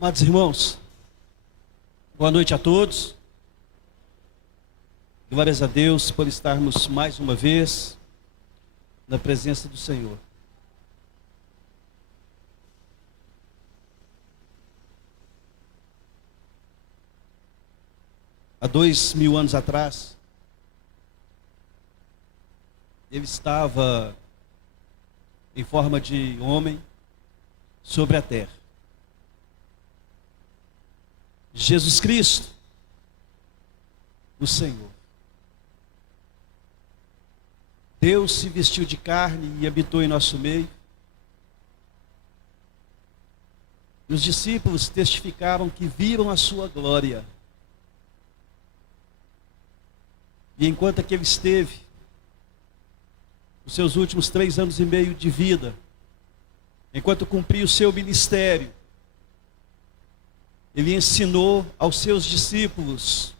Amados irmãos, boa noite a todos. Glórias a Deus por estarmos mais uma vez na presença do Senhor. Há 2000 anos atrás, ele estava em forma de homem sobre a terra. Jesus Cristo, o Senhor. Deus se vestiu de carne e habitou em nosso meio. E os discípulos testificaram que viram a sua glória. E enquanto que ele esteve, os seus últimos 3 anos e meio de vida, enquanto cumpria o seu ministério, ele ensinou aos seus discípulos,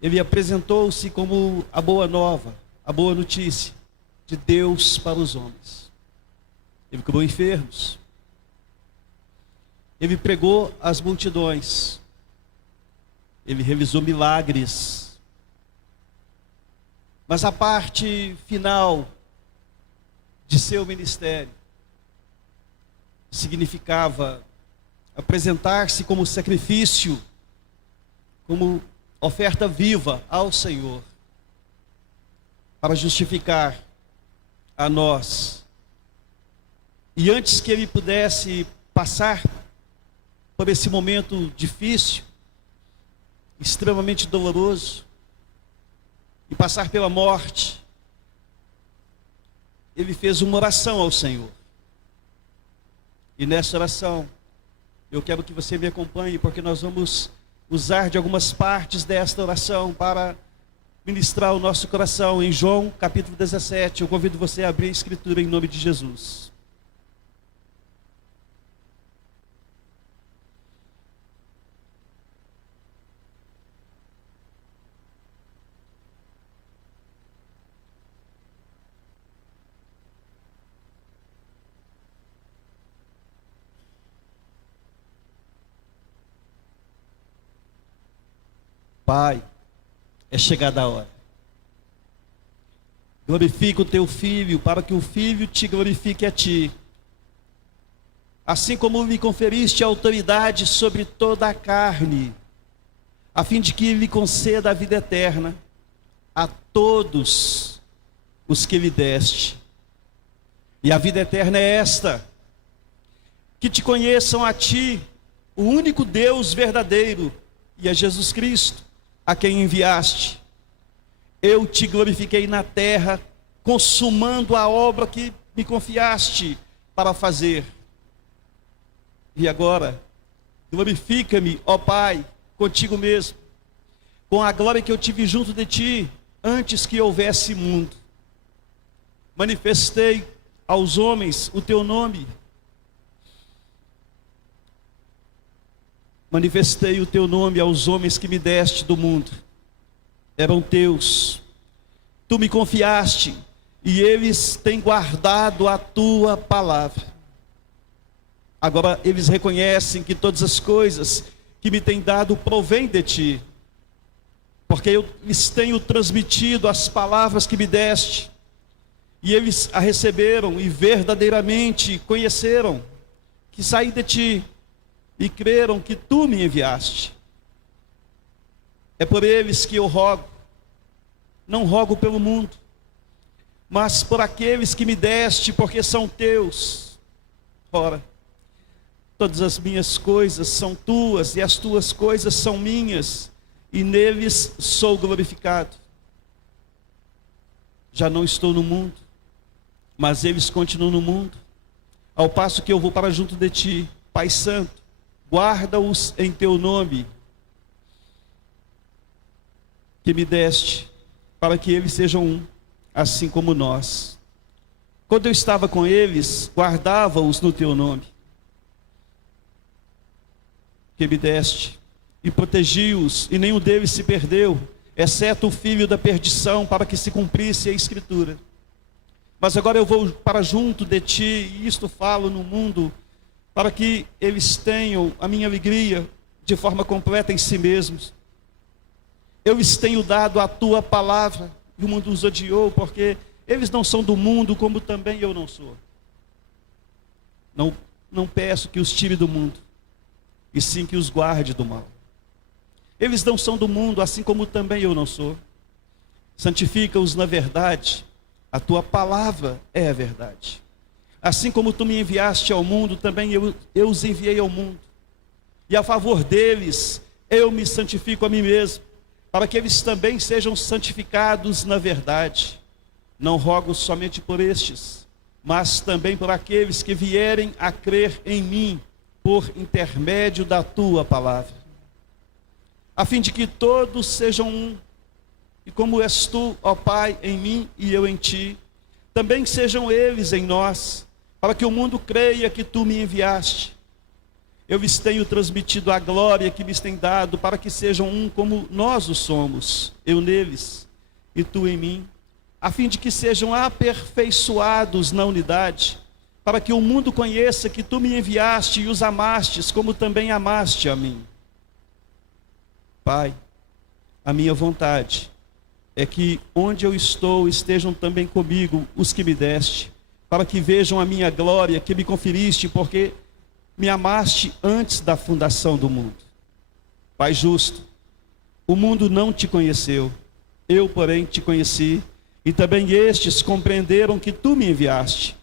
ele apresentou-se como a boa nova, a boa notícia de Deus para os homens. Ele curou enfermos, ele pregou às multidões, ele realizou milagres. Mas a parte final de seu ministério significava apresentar-se como sacrifício, como oferta viva ao Senhor, para justificar a nós. E antes que ele pudesse passar por esse momento difícil, extremamente doloroso, e passar pela morte, ele fez uma oração ao Senhor. E nessa oração, eu quero que você me acompanhe, porque nós vamos usar de algumas partes desta oração para ministrar o nosso coração. Em João capítulo 17, eu convido você a abrir a Escritura em nome de Jesus. Pai, é chegada a hora. Glorifica o teu filho, para que o filho te glorifique a ti. Assim como lhe conferiste autoridade sobre toda a carne, a fim de que lhe conceda a vida eterna a todos os que lhe deste. E a vida eterna é esta: que te conheçam a ti, o único Deus verdadeiro, e a Jesus Cristo, a quem enviaste. Eu te glorifiquei na terra, consumando a obra que me confiaste para fazer. E agora, glorifica-me, ó Pai, contigo mesmo, com a glória que eu tive junto de ti, antes que houvesse mundo. Manifestei aos homens o teu nome. Manifestei o teu nome aos homens que me deste do mundo. Eram teus. Tu me confiaste, e eles têm guardado a tua palavra. Agora eles reconhecem que todas as coisas que me têm dado provêm de ti, porque eu lhes tenho transmitido as palavras que me deste, e eles a receberam e verdadeiramente conheceram que saí de ti, e creram que tu me enviaste. É por eles que eu rogo, não rogo pelo mundo, mas por aqueles que me deste, porque são teus. Ora, todas as minhas coisas são tuas, e as tuas coisas são minhas, e neles sou glorificado. Já não estou no mundo, mas eles continuam no mundo, ao passo que eu vou para junto de ti. Pai Santo, guarda-os em teu nome, que me deste, para que eles sejam um, assim como nós. Quando eu estava com eles, guardava-os no teu nome, que me deste, e protegi-os, e nenhum deles se perdeu, exceto o filho da perdição, para que se cumprisse a Escritura. Mas agora eu vou para junto de ti, e isto falo no mundo, para que eles tenham a minha alegria de forma completa em si mesmos. Eu lhes tenho dado a tua palavra, e o mundo os odiou, porque eles não são do mundo, como também eu não sou. Não peço que os tire do mundo, e sim que os guarde do mal. Eles não são do mundo, assim como também eu não sou. Santifica-os na verdade, a tua palavra é a verdade. Assim como tu me enviaste ao mundo, também eu os enviei ao mundo. E a favor deles, eu me santifico a mim mesmo, para que eles também sejam santificados na verdade. Não rogo somente por estes, mas também por aqueles que vierem a crer em mim, por intermédio da tua palavra. A fim de que todos sejam um, e como és tu, ó Pai, em mim e eu em ti, também sejam eles em nós, para que o mundo creia que tu me enviaste. Eu lhes tenho transmitido a glória que me tens dado, para que sejam um como nós o somos, eu neles e tu em mim, a fim de que sejam aperfeiçoados na unidade, para que o mundo conheça que tu me enviaste e os amastes, como também amaste a mim. Pai, a minha vontade é que onde eu estou estejam também comigo os que me deste, para que vejam a minha glória que me conferiste, porque me amaste antes da fundação do mundo. Pai justo, o mundo não te conheceu, eu, porém, te conheci, e também estes compreenderam que tu me enviaste.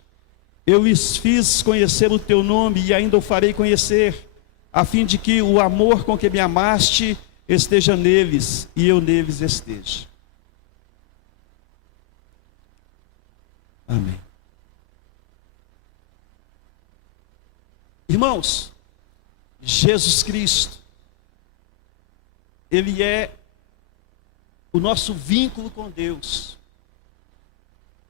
Eu lhes fiz conhecer o teu nome e ainda o farei conhecer, a fim de que o amor com que me amaste esteja neles e eu neles esteja. Amém. Irmãos, Jesus Cristo, Ele é o nosso vínculo com Deus.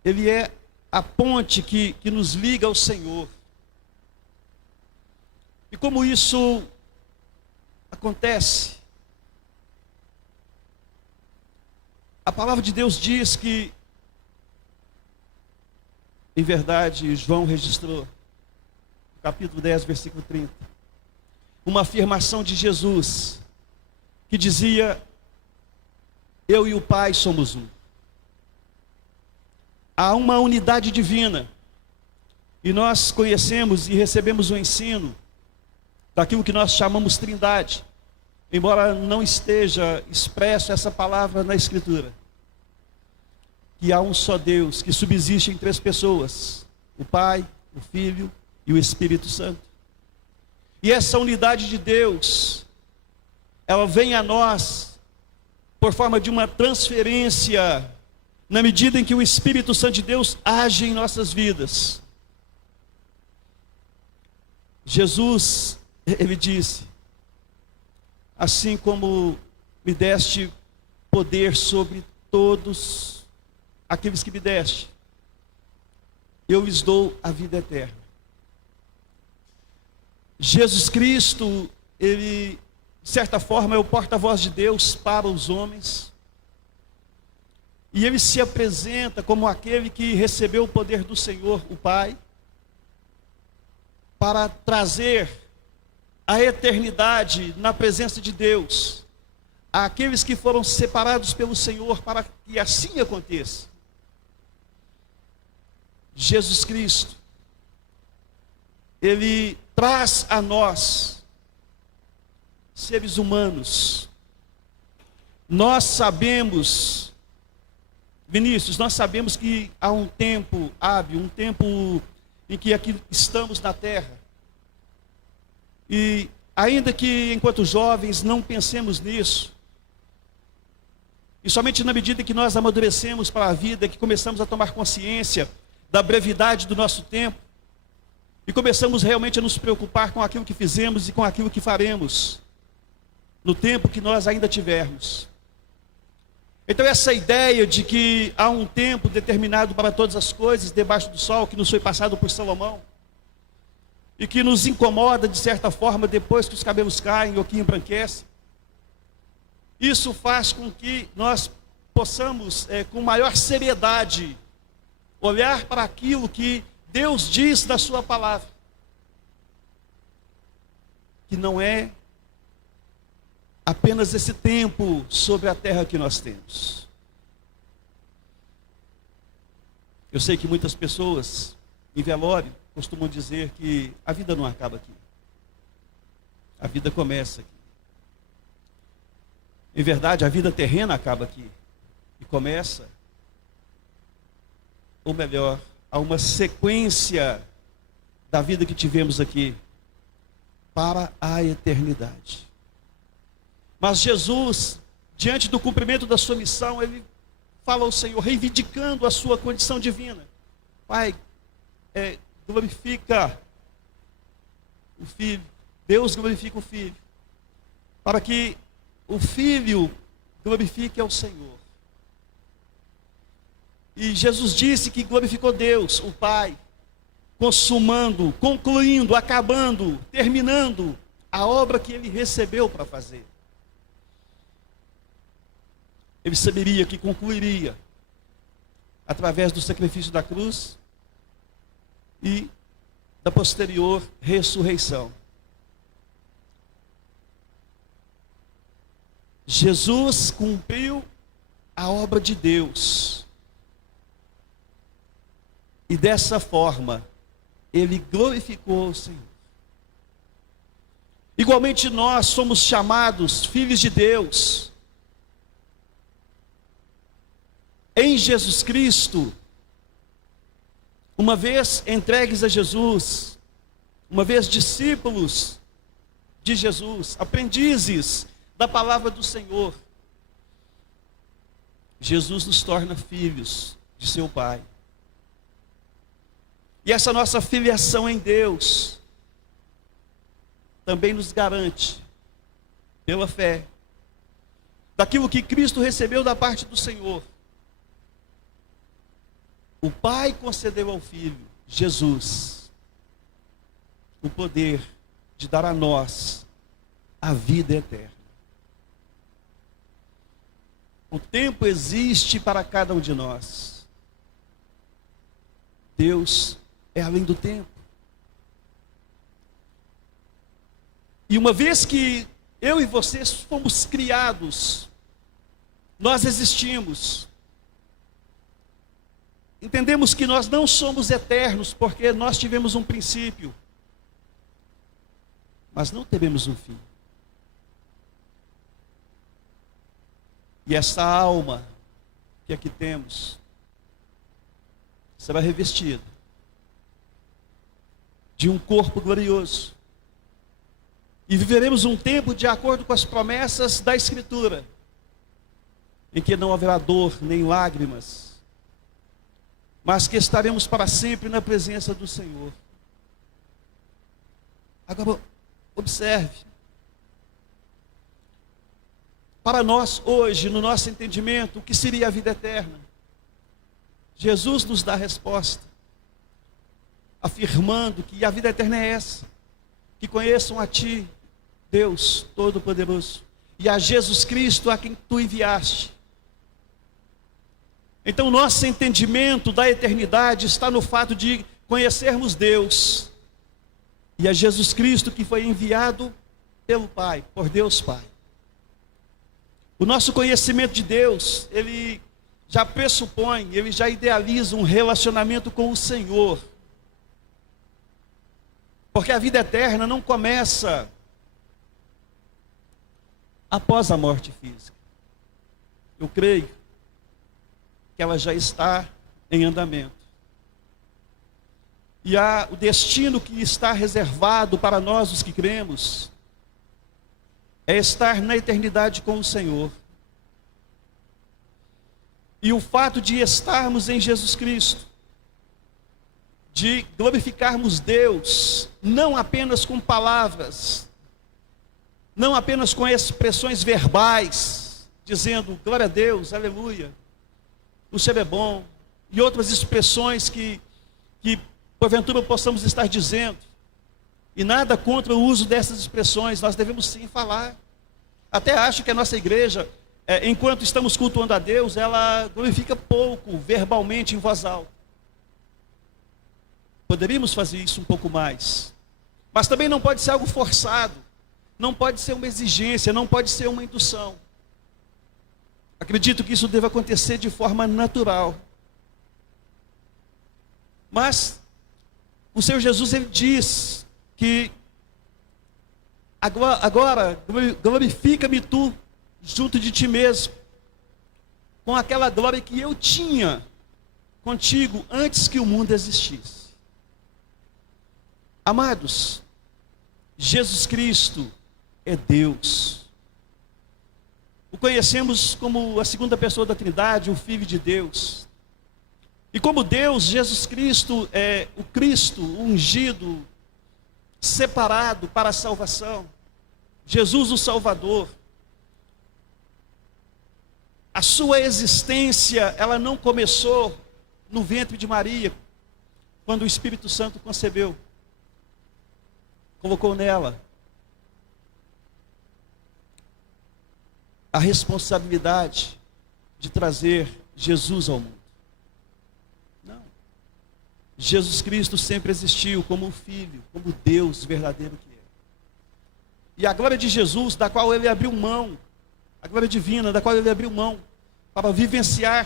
Ele é a ponte que nos liga ao Senhor. E como isso acontece? A palavra de Deus diz que, em verdade, João registrou, capítulo 10, versículo 30, uma afirmação de Jesus, que dizia: eu e o Pai somos um. Há uma unidade divina, e nós conhecemos e recebemos o ensino daquilo que nós chamamos Trindade, embora não esteja expresso essa palavra na Escritura, que há um só Deus, que subsiste em três pessoas: o Pai, o Filho e o Espírito Santo. E essa unidade de Deus, ela vem a nós por forma de uma transferência, na medida em que o Espírito Santo de Deus age em nossas vidas. Jesus, ele disse: assim como me deste poder sobre todos aqueles que me deste, eu lhes dou a vida eterna. Jesus Cristo, ele, de certa forma, é o porta-voz de Deus para os homens. E ele se apresenta como aquele que recebeu o poder do Senhor, o Pai, para trazer a eternidade na presença de Deus àqueles que foram separados pelo Senhor, para que assim aconteça. Jesus Cristo, ele traz a nós, seres humanos, nós sabemos, Vinícius, nós sabemos que há um tempo hábil, um tempo em que aqui estamos na terra, e ainda que enquanto jovens não pensemos nisso, e somente na medida que nós amadurecemos para a vida, que começamos a tomar consciência da brevidade do nosso tempo, e começamos realmente a nos preocupar com aquilo que fizemos e com aquilo que faremos no tempo que nós ainda tivermos. Então essa ideia de que há um tempo determinado para todas as coisas debaixo do sol, que nos foi passado por Salomão, e que nos incomoda de certa forma depois que os cabelos caem ou que embranquecem, isso faz com que nós possamos, com maior seriedade, olhar para aquilo que Deus diz na sua palavra. que não é apenas esse tempo sobre a terra que nós temos. Eu sei que muitas pessoas em velório costumam dizer que a vida não acaba aqui. A vida começa aqui. Em verdade, a vida terrena acaba aqui. E começa, ou melhor, há uma sequência da vida que tivemos aqui para a eternidade. Mas Jesus, diante do cumprimento da sua missão, ele fala ao Senhor, reivindicando a sua condição divina. Pai, glorifica o Filho. Deus glorifica o Filho. Para que o Filho glorifique ao Senhor. E Jesus disse que glorificou Deus, o Pai, consumando, concluindo, acabando, terminando a obra que ele recebeu para fazer. Ele saberia que concluiria através do sacrifício da cruz e da posterior ressurreição. Jesus cumpriu a obra de Deus. E dessa forma, ele glorificou o Senhor. Igualmente nós somos chamados filhos de Deus. Em Jesus Cristo, uma vez entregues a Jesus, uma vez discípulos de Jesus, aprendizes da palavra do Senhor, Jesus nos torna filhos de seu Pai. E essa nossa filiação em Deus também nos garante, pela fé, daquilo que Cristo recebeu da parte do Senhor. O Pai concedeu ao Filho, Jesus, o poder de dar a nós a vida eterna. O tempo existe para cada um de nós. Deus é além do tempo. E uma vez que eu e vocês fomos criados, nós existimos. Entendemos que nós não somos eternos, porque nós tivemos um princípio, mas não teremos um fim. E essa alma que aqui temos será revestida de um corpo glorioso. E viveremos um tempo de acordo com as promessas da Escritura, em que não haverá dor nem lágrimas, mas que estaremos para sempre na presença do Senhor. Agora, observe. Para nós hoje, no nosso entendimento, o que seria a vida eterna? Jesus nos dá a resposta, afirmando que a vida eterna é essa: que conheçam a Ti, Deus Todo-Poderoso, e a Jesus Cristo, a quem Tu enviaste. Então, nosso entendimento da eternidade está no fato de conhecermos Deus e a Jesus Cristo, que foi enviado pelo Pai, por Deus Pai. O nosso conhecimento de Deus, ele já pressupõe, ele já idealiza um relacionamento com o Senhor. Porque a vida eterna não começa após a morte física. Eu creio que ela já está em andamento. E o destino que está reservado para nós, os que cremos, é estar na eternidade com o Senhor. E o fato de estarmos em Jesus Cristo, de glorificarmos Deus, não apenas com palavras, não apenas com expressões verbais, dizendo glória a Deus, aleluia, o Senhor é bom, e outras expressões que porventura possamos estar dizendo, e nada contra o uso dessas expressões, nós devemos sim falar. Até acho que a nossa igreja, enquanto estamos cultuando a Deus, ela glorifica pouco, verbalmente, em voz alta. Poderíamos fazer isso um pouco mais, mas também não pode ser algo forçado. Não pode ser uma exigência, não pode ser uma indução. Acredito que isso deve acontecer de forma natural. Mas o Senhor Jesus, ele diz que agora glorifica-me tu junto de ti mesmo, com aquela glória que eu tinha contigo antes que o mundo existisse. Amados, Jesus Cristo é Deus. O conhecemos como a segunda pessoa da Trindade, o Filho de Deus. E como Deus, Jesus Cristo é o Cristo, o ungido, separado para a salvação. Jesus o Salvador. A sua existência, ela não começou no ventre de Maria, quando o Espírito Santo concebeu. Colocou nela a responsabilidade de trazer Jesus ao mundo. Não. Jesus Cristo sempre existiu como um filho, como Deus verdadeiro que é. E a glória de Jesus, da qual ele abriu mão, a glória divina, da qual ele abriu mão, para vivenciar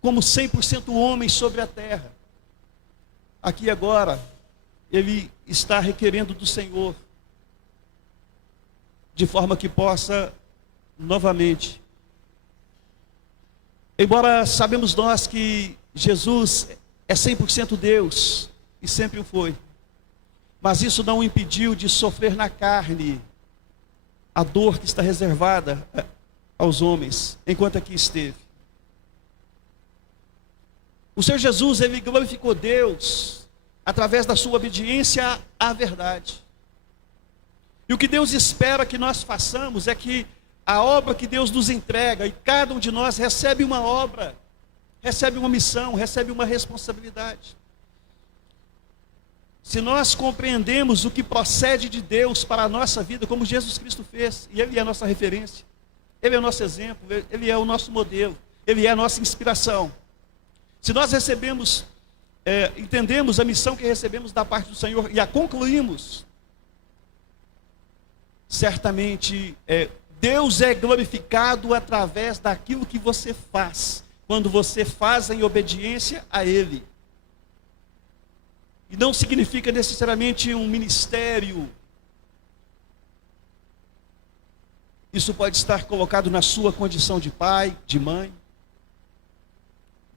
como 100% homem sobre a terra. Aqui agora, ele está requerendo do Senhor, de forma que possa novamente. Embora sabemos nós que Jesus é 100% Deus, e sempre o foi, mas isso não o impediu de sofrer na carne a dor que está reservada aos homens, enquanto aqui esteve. O Senhor Jesus, ele glorificou Deus através da sua obediência à verdade. E o que Deus espera que nós façamos é que a obra que Deus nos entrega, e cada um de nós recebe uma obra, recebe uma missão, recebe uma responsabilidade. Se nós compreendemos o que procede de Deus para a nossa vida, como Jesus Cristo fez, e Ele é a nossa referência, Ele é o nosso exemplo, Ele é o nosso modelo, Ele é a nossa inspiração. Se nós entendemos a missão que recebemos da parte do Senhor e a concluímos, certamente Deus é glorificado através daquilo que você faz, quando você faz em obediência a Ele. E não significa necessariamente um ministério. Isso pode estar colocado na sua condição de pai, de mãe,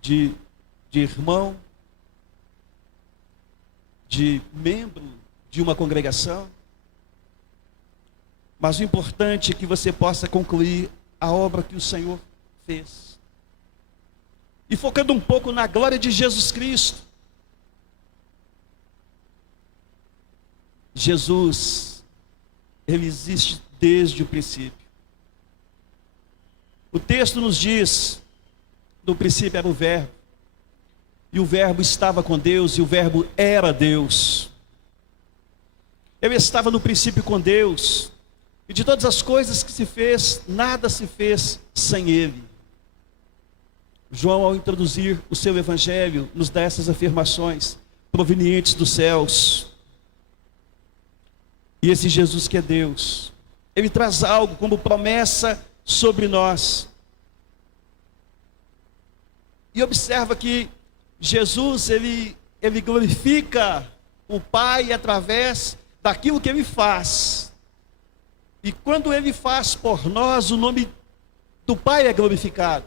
de irmão, de membro de uma congregação. Mas o importante é que você possa concluir a obra que o Senhor fez. E focando um pouco na glória de Jesus Cristo. Jesus, Ele existe desde o princípio. O texto nos diz, no princípio era o Verbo, e o Verbo estava com Deus, e o Verbo era Deus. Ele estava no princípio com Deus, e de todas as coisas que se fez, nada se fez sem Ele. João, ao introduzir o seu evangelho, nos dá essas afirmações provenientes dos céus. E esse Jesus que é Deus, Ele traz algo como promessa sobre nós. E observa que Jesus, ele glorifica o Pai através daquilo que Ele faz. E quando Ele faz por nós, o nome do Pai é glorificado.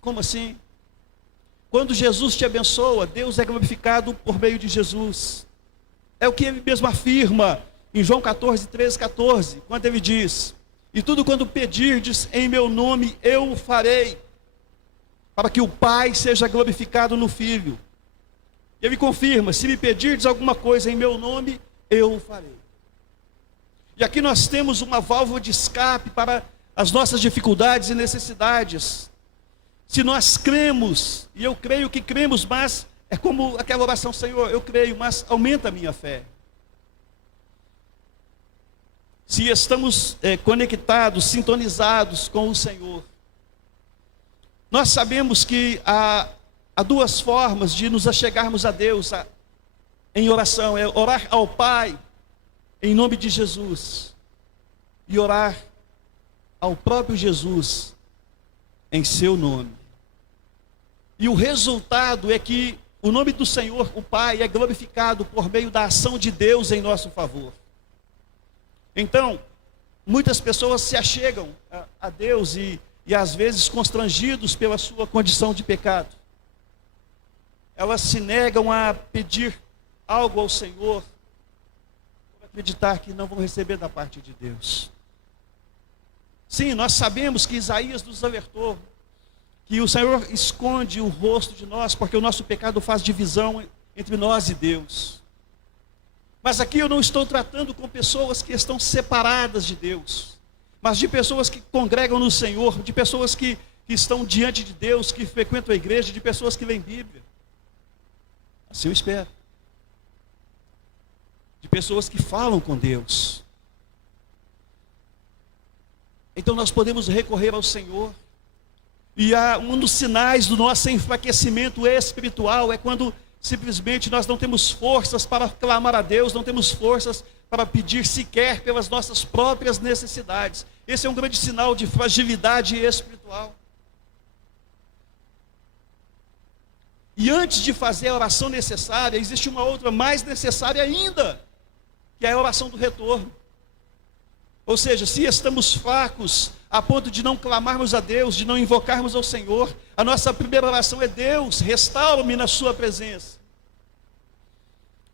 Como assim? Quando Jesus te abençoa, Deus é glorificado por meio de Jesus. É o que Ele mesmo afirma em João 14, 13, 14, quando Ele diz: e tudo quando pedirdes em meu nome, eu o farei, para que o Pai seja glorificado no Filho. Ele confirma: se me pedirdes alguma coisa em meu nome, eu o farei. E aqui nós temos uma válvula de escape para as nossas dificuldades e necessidades. Se nós cremos, e eu creio que cremos, mas é como aquela oração: Senhor, eu creio, mas aumenta a minha fé. Se estamos conectados, sintonizados com o Senhor, nós sabemos que há duas formas de nos achegarmos a Deus em oração: é orar ao Pai em nome de Jesus e orar ao próprio Jesus em seu nome. E o resultado é que o nome do Senhor, o Pai, é glorificado por meio da ação de Deus em nosso favor. Então, muitas pessoas se achegam a Deus e às vezes constrangidos pela sua condição de pecado. Elas se negam a pedir algo ao Senhor, por acreditar que não vão receber da parte de Deus. Sim, nós sabemos que Isaías nos alertou que o Senhor esconde o rosto de nós, porque o nosso pecado faz divisão entre nós e Deus. Mas aqui eu não estou tratando com pessoas que estão separadas de Deus, mas de pessoas que congregam no Senhor, de pessoas que estão diante de Deus, que frequentam a igreja, de pessoas que leem Bíblia. Assim eu espero. De pessoas que falam com Deus. Então nós podemos recorrer ao Senhor. E um dos sinais do nosso enfraquecimento espiritual é quando simplesmente nós não temos forças para clamar a Deus, não temos forças para pedir sequer pelas nossas próprias necessidades. Esse é um grande sinal de fragilidade espiritual. E antes de fazer a oração necessária, existe uma outra mais necessária ainda, que é a oração do retorno. Ou seja, se estamos fracos a ponto de não clamarmos a Deus, de não invocarmos ao Senhor, a nossa primeira oração é: Deus, restaura-me na sua presença.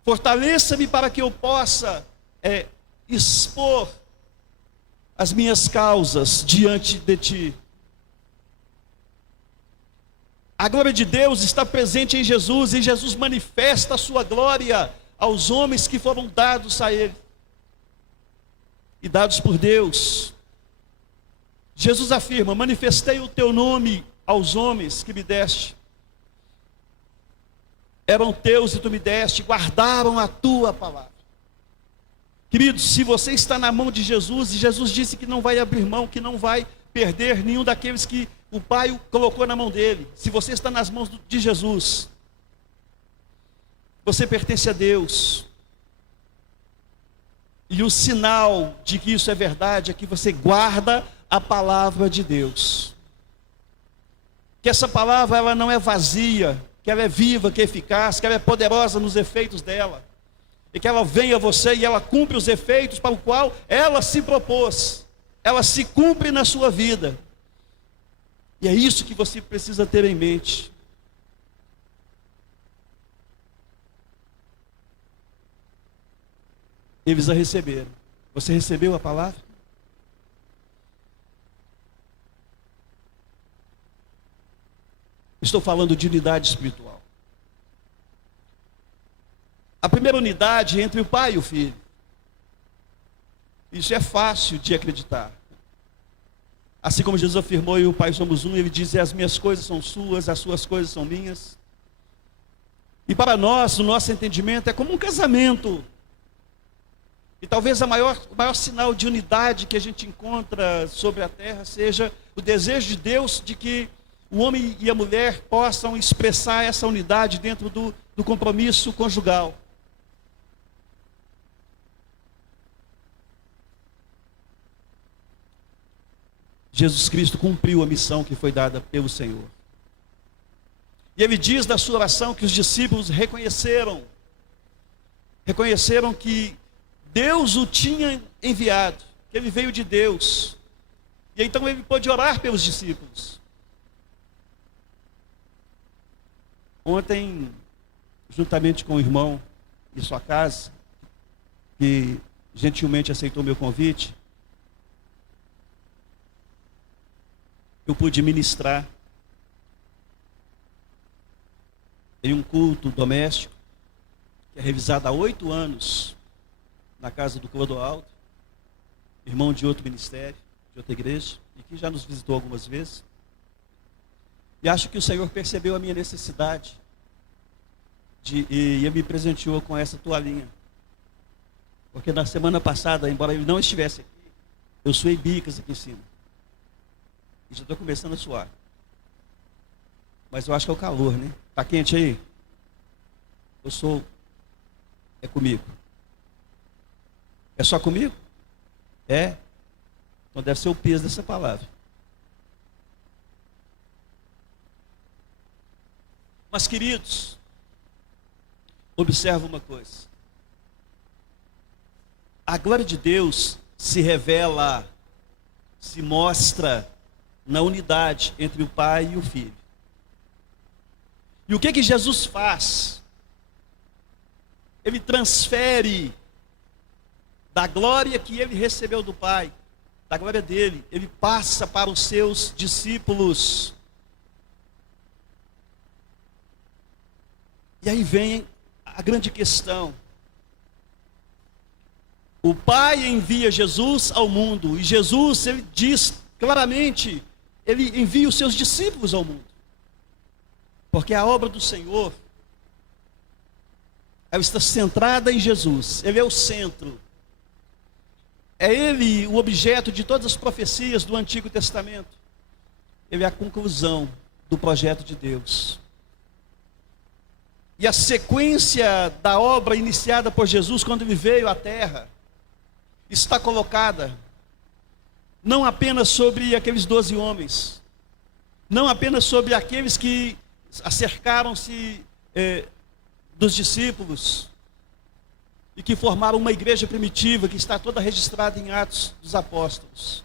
Fortaleça-me para que eu possa expor as minhas causas diante de Ti. A glória de Deus está presente em Jesus, e Jesus manifesta a sua glória aos homens que foram dados a Ele. E dados por Deus. Jesus afirma: manifestei o teu nome aos homens que me deste. Eram teus e tu me deste, guardaram a tua palavra. Queridos, se você está na mão de Jesus, e Jesus disse que não vai abrir mão, que não vai perder nenhum daqueles que o Pai colocou na mão dele. Se você está nas mãos de Jesus, você pertence a Deus. E o sinal de que isso é verdade é que você guarda a palavra de Deus. Que essa palavra ela não é vazia, que ela é viva, que é eficaz, que ela é poderosa nos efeitos dela. E que ela vem a você e ela cumpre os efeitos para o qual ela se propôs. Ela se cumpre na sua vida. E é isso que você precisa ter em mente. Eles a receberam. Você recebeu a palavra? Estou falando de unidade espiritual. A primeira unidade é entre o Pai e o Filho. Isso é fácil de acreditar. Assim como Jesus afirmou: eu e o Pai somos um, ele diz: as minhas coisas são suas, as suas coisas são minhas. E para nós, o nosso entendimento é como um casamento. E talvez o maior sinal de unidade que a gente encontra sobre a terra seja o desejo de Deus de que o homem e a mulher possam expressar essa unidade dentro do compromisso conjugal. Jesus Cristo cumpriu a missão que foi dada pelo Senhor. E ele diz na sua oração que os discípulos reconheceram que Deus o tinha enviado, que ele veio de Deus. E então ele pôde orar pelos discípulos. Ontem, juntamente com o irmão em sua casa, que gentilmente aceitou meu convite, eu pude ministrar em um culto doméstico, que é revisado há 8 anos, na casa do Clodoaldo, irmão de outro ministério, de outra igreja, e que já nos visitou algumas vezes. E acho que o Senhor percebeu a minha necessidade, e me presenteou com essa toalhinha. Porque na semana passada, embora ele não estivesse aqui, eu suei bicas aqui em cima. E já estou começando a suar. Mas eu acho que é o calor, né? Está quente aí? É comigo. É só comigo? É? Então deve ser o peso dessa palavra. Mas, queridos, observa uma coisa. A glória de Deus se revela, se mostra na unidade entre o Pai e o Filho. E o que Jesus faz? Ele transfere da glória que ele recebeu do Pai, da glória dele, ele passa para os seus discípulos. E aí vem a grande questão. O Pai envia Jesus ao mundo, e Jesus, ele diz claramente, ele envia os seus discípulos ao mundo. Porque a obra do Senhor, ela está centrada em Jesus, ele é o centro. É ele o objeto de todas as profecias do Antigo Testamento. Ele é a conclusão do projeto de Deus. E a sequência da obra iniciada por Jesus quando ele veio à terra está colocada não apenas sobre aqueles 12 homens, não apenas sobre aqueles que acercaram-se dos discípulos e que formaram uma igreja primitiva que está toda registrada em Atos dos Apóstolos.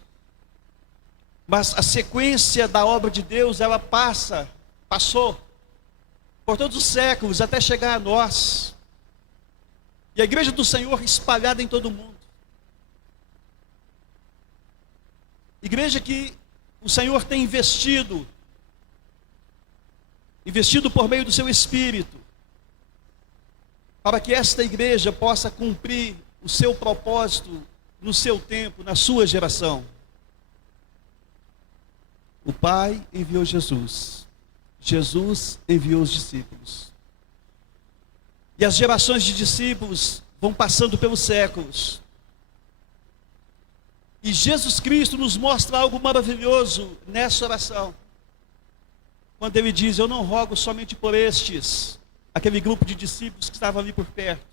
Mas a sequência da obra de Deus, ela passou por todos os séculos até chegar a nós. E a igreja do Senhor espalhada em todo o mundo. Igreja que o Senhor tem investido por meio do seu Espírito, para que esta igreja possa cumprir o seu propósito no seu tempo, na sua geração. O Pai enviou Jesus, Jesus enviou os discípulos. E as gerações de discípulos vão passando pelos séculos. E Jesus Cristo nos mostra algo maravilhoso nessa oração. Quando ele diz, eu não rogo somente por estes, aquele grupo de discípulos que estavam ali por perto,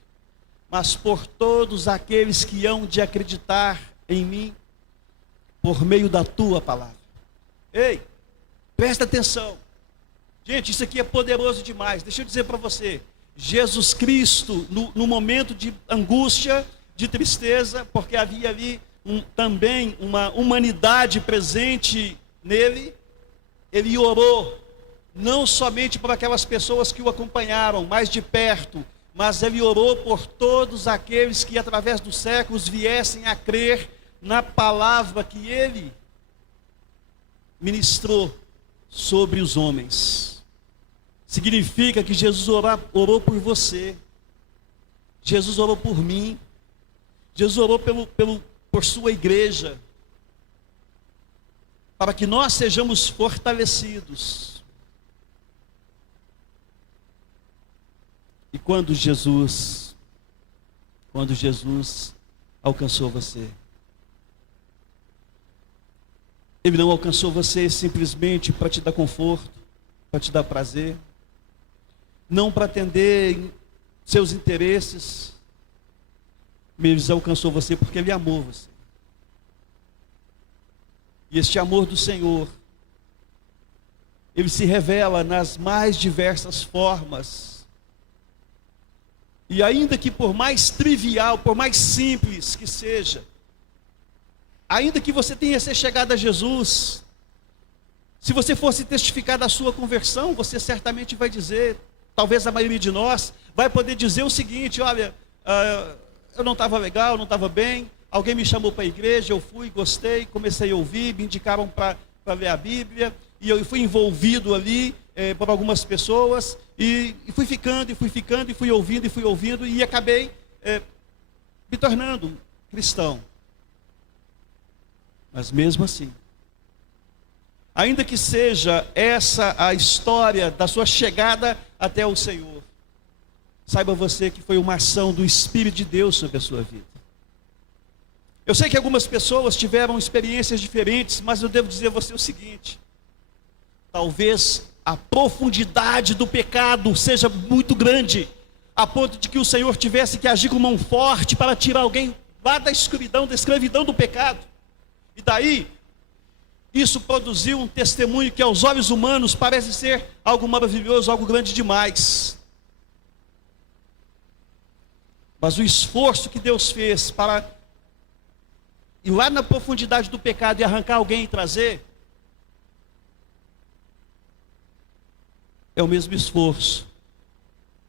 mas por todos aqueles que hão de acreditar em mim, por meio da tua palavra. Ei, presta atenção. Gente, isso aqui é poderoso demais. Deixa eu dizer para você, Jesus Cristo, no momento de angústia, de tristeza, porque havia ali também uma humanidade presente nele, ele orou, não somente por aquelas pessoas que o acompanharam mais de perto, mas ele orou por todos aqueles que através dos séculos viessem a crer na palavra que ele ministrou sobre os homens. Significa que Jesus orou por você, Jesus orou por mim, Jesus orou por sua igreja, para que nós sejamos fortalecidos. E quando Jesus alcançou você, Ele não alcançou você simplesmente para te dar conforto, para te dar prazer, não para atender seus interesses. Ele alcançou você porque Ele amou você. E este amor do Senhor, ele se revela nas mais diversas formas. E ainda que por mais trivial, por mais simples que seja, ainda que você tenha se chegado a Jesus, se você fosse testificar da sua conversão, você certamente vai dizer, talvez a maioria de nós, vai poder dizer o seguinte, olha, eu não estava legal, não estava bem, alguém me chamou para a igreja, eu fui, gostei, comecei a ouvir, me indicaram para ler a Bíblia, e eu fui envolvido ali por algumas pessoas, e fui ficando, e fui ouvindo, e acabei me tornando cristão. Mas mesmo assim, ainda que seja essa a história da sua chegada até o Senhor, saiba você que foi uma ação do Espírito de Deus sobre a sua vida. Eu sei que algumas pessoas tiveram experiências diferentes, mas eu devo dizer a você o seguinte: talvez a profundidade do pecado seja muito grande, a ponto de que o Senhor tivesse que agir com mão forte para tirar alguém lá da escuridão, da escravidão do pecado. E daí, isso produziu um testemunho que aos olhos humanos parece ser algo maravilhoso, algo grande demais. Mas o esforço que Deus fez para ir lá na profundidade do pecado e arrancar alguém e trazer, é o mesmo esforço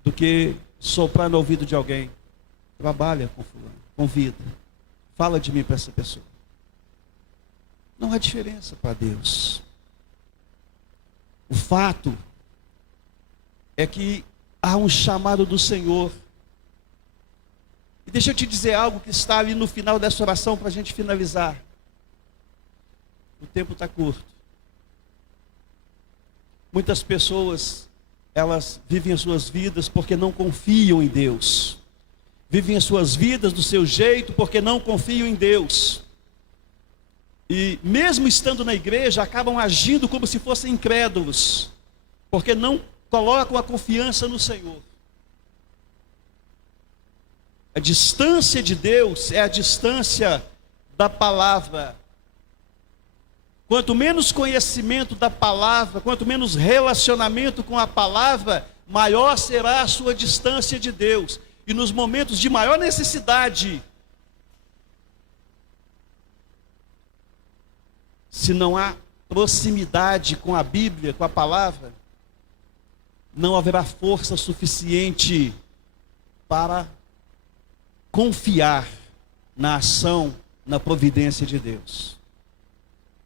do que soprar no ouvido de alguém. Trabalha com fulano, convida, fala de mim para essa pessoa. Não há diferença para Deus. O fato é que há um chamado do Senhor. E deixa eu te dizer algo que está ali no final dessa oração para a gente finalizar. O tempo está curto. Muitas pessoas, elas vivem as suas vidas porque não confiam em Deus. Vivem as suas vidas do seu jeito porque não confiam em Deus. E mesmo estando na igreja, acabam agindo como se fossem incrédulos, porque não colocam a confiança no Senhor. A distância de Deus é a distância da palavra. Quanto menos conhecimento da palavra, quanto menos relacionamento com a palavra, maior será a sua distância de Deus. E nos momentos de maior necessidade, se não há proximidade com a Bíblia, com a palavra, não haverá força suficiente para confiar na ação, na providência de Deus.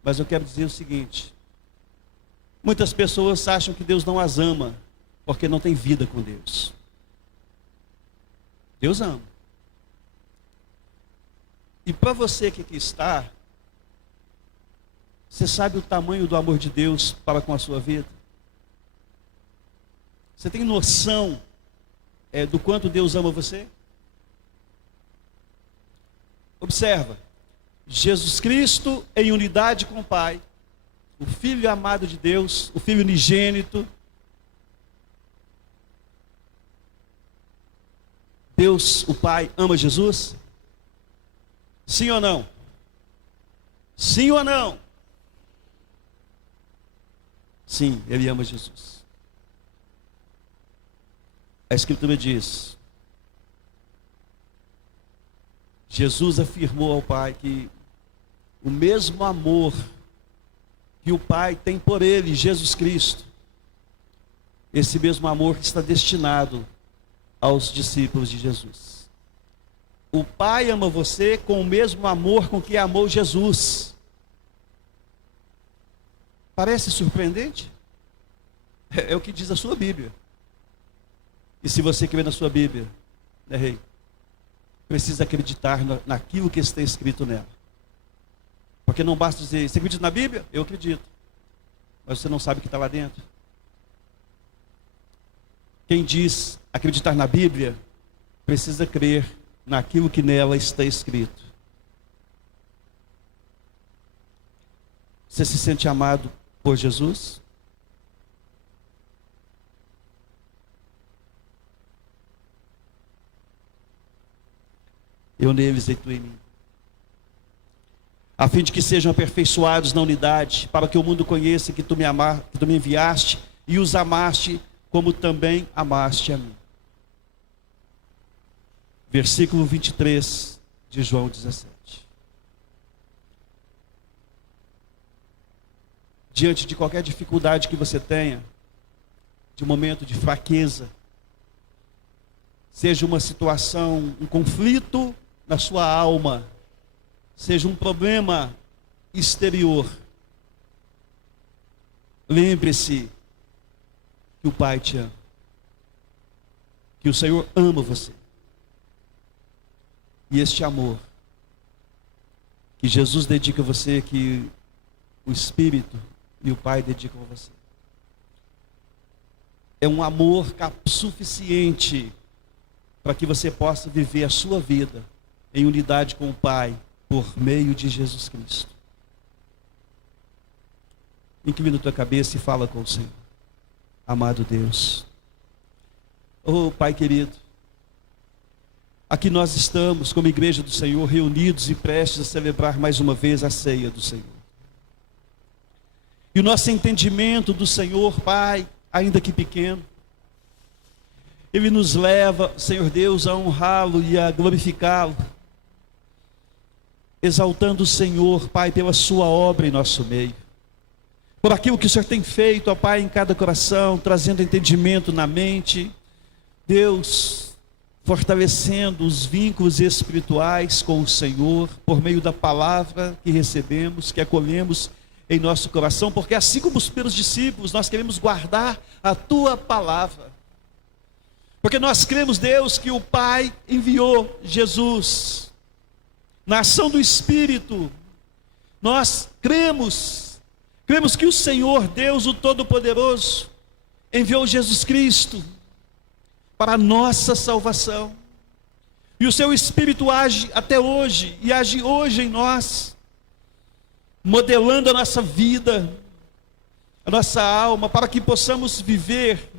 Mas eu quero dizer o seguinte: muitas pessoas acham que Deus não as ama, porque não tem vida com Deus. Deus ama. E para você que aqui está, você sabe o tamanho do amor de Deus para com a sua vida? Você tem noção do quanto Deus ama você? Observa, Jesus Cristo em unidade com o Pai, o Filho amado de Deus, o Filho unigênito. Deus, o Pai, ama Jesus? Sim ou não? Sim ou não? Sim, Ele ama Jesus. A Escritura diz, Jesus afirmou ao Pai que o mesmo amor que o Pai tem por Ele, Jesus Cristo, esse mesmo amor que está destinado aos discípulos de Jesus. O Pai ama você com o mesmo amor com que amou Jesus. Parece surpreendente? É o que diz a sua Bíblia. E se você crê na sua Bíblia, né, rei? Precisa acreditar naquilo que está escrito nela. Porque não basta dizer, você acredita na Bíblia? Eu acredito. Mas você não sabe o que está lá dentro. Quem diz acreditar na Bíblia, precisa crer naquilo que nela está escrito. Você se sente amado por Jesus? Eu neles e tu em mim. A fim de que sejam aperfeiçoados na unidade, para que o mundo conheça que tu me enviaste e os amaste, como também amaste a mim. Versículo 23 de João 17. Diante de qualquer dificuldade que você tenha, de momento de fraqueza, seja uma situação, um conflito na sua alma, seja um problema exterior, lembre-se que o Pai te ama, que o Senhor ama você. E este amor que Jesus dedica a você, que o Espírito e o Pai dedicam a você, é um amor suficiente para que você possa viver a sua vida em unidade com o Pai, por meio de Jesus Cristo. Inclina a tua cabeça e fala com o Senhor. Amado Deus, oh Pai querido, aqui nós estamos como igreja do Senhor, reunidos e prestes a celebrar mais uma vez a ceia do Senhor. E o nosso entendimento do Senhor, Pai, ainda que pequeno, Ele nos leva, Senhor Deus, a honrá-lo e a glorificá-lo, exaltando o Senhor, Pai, pela sua obra em nosso meio, por aquilo que o Senhor tem feito, ó Pai, em cada coração, trazendo entendimento na mente, Deus, fortalecendo os vínculos espirituais com o Senhor, por meio da palavra que recebemos, que acolhemos em nosso coração, porque assim como os teus discípulos, nós queremos guardar a tua palavra, porque nós cremos, Deus, que o Pai enviou Jesus, na ação do Espírito, nós cremos que o Senhor, Deus, o Todo-Poderoso, enviou Jesus Cristo para a nossa salvação, e o seu Espírito age até hoje, e age hoje em nós, modelando a nossa vida, a nossa alma, para que possamos viver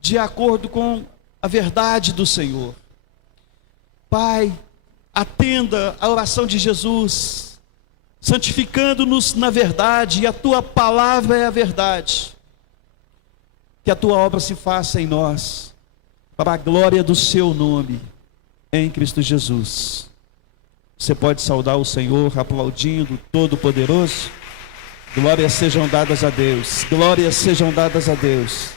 de acordo com a verdade do Senhor. Pai, atenda a oração de Jesus, santificando-nos na verdade, e a tua palavra é a verdade. Que a tua obra se faça em nós, para a glória do seu nome, em Cristo Jesus. Você pode saudar o Senhor aplaudindo, Todo-Poderoso. Glórias sejam dadas a Deus, glórias sejam dadas a Deus.